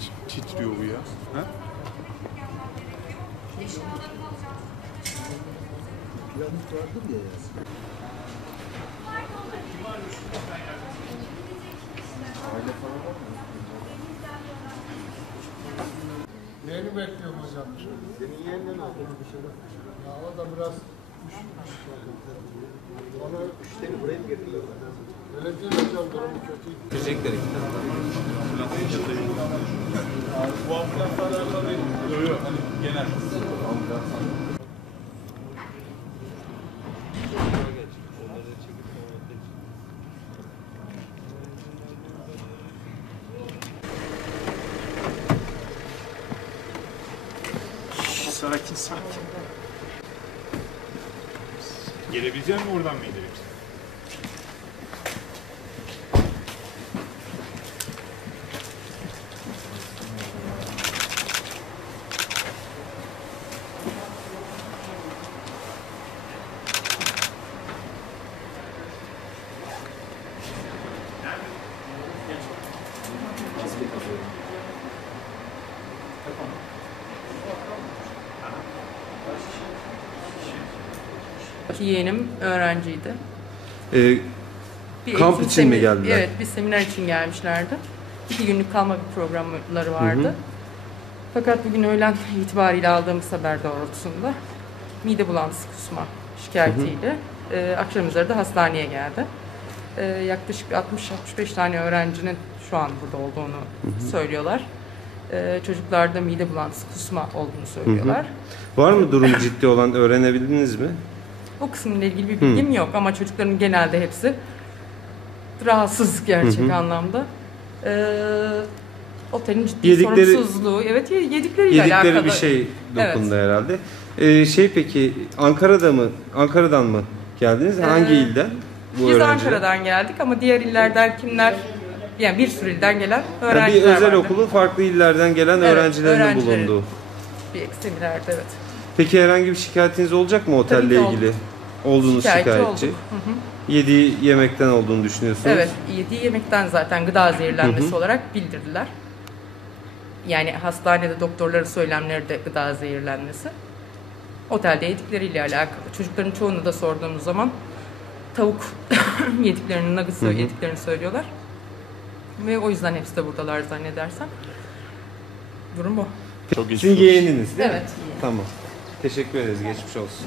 tit- titriyor bu ya? Ha? Piramit vardır ya ya. Aile falan var mı? Neyini bekliyorum hocam? Senin yeğenden aldı. Ya o da biraz Ona müşteri buraya mı getiriyorlar? öyle değil hocam durumu kötü. Bu ambulanslarla değil. Yok yok hani genel. Sakin sakin. Gelebilecek misin oradan mı gidelim? Yeğenim öğrenciydi. Ee, Bir Kamp için mi seminer- geldiler? Evet, bir seminer için gelmişlerdi. İki günlük kalma bir programları vardı. Fakat bugün öğlen itibariyle aldığımız haber doğrultusunda mide bulantısı kusma şikayetiyle e, akşam üzeri de hastaneye geldi. E, yaklaşık 60-65 tane öğrencinin şu an burada olduğunu söylüyorlar. E, çocuklarda mide bulantısı kusma olduğunu söylüyorlar. var mı durum ciddi olan öğrenebildiniz mi? O kısımla ilgili bir bilgim yok ama çocukların genelde hepsi rahatsız gerçek anlamda. Ee, otelin ciddi Yedikleri- sorumsuzluğu, evet ye- yedikleriyle alakalı. Yedikleri bir şey dokundu herhalde. Ee, şey peki Ankara'da mı Ankara'dan mı geldiniz? Hangi Ee, ilden? Biz öğrenciler? Ankara'dan geldik ama diğer illerden kimler, yani bir sürü ilden gelen Yani öğrenciler bir özel vardı. okulun farklı illerden gelen Evet, öğrencilerin öğrencilerin. bulunduğu. Bir seminerdi evet. Peki herhangi bir şikayetiniz olacak mı otelle Tabii ki ilgili? Olduğunuz Şikayetçi şikayetçi. olduk. Hı hı. Yediği yemekten olduğunu düşünüyorsunuz. Evet, yediği yemekten zaten gıda zehirlenmesi olarak bildirdiler. Yani hastanede doktorların söylemleri de gıda zehirlenmesi. Otelde yedikleriyle alakalı. Çocukların çoğunu da sorduğumuz zaman tavuk yediklerini, nugget'ı yediklerini söylüyorlar. Ve o yüzden hepsi de buradalar zannedersem. Durum bu. Çok Sizin yeğeniniz değil mi? Evet. Tamam. Teşekkür ederiz. Geçmiş olsun.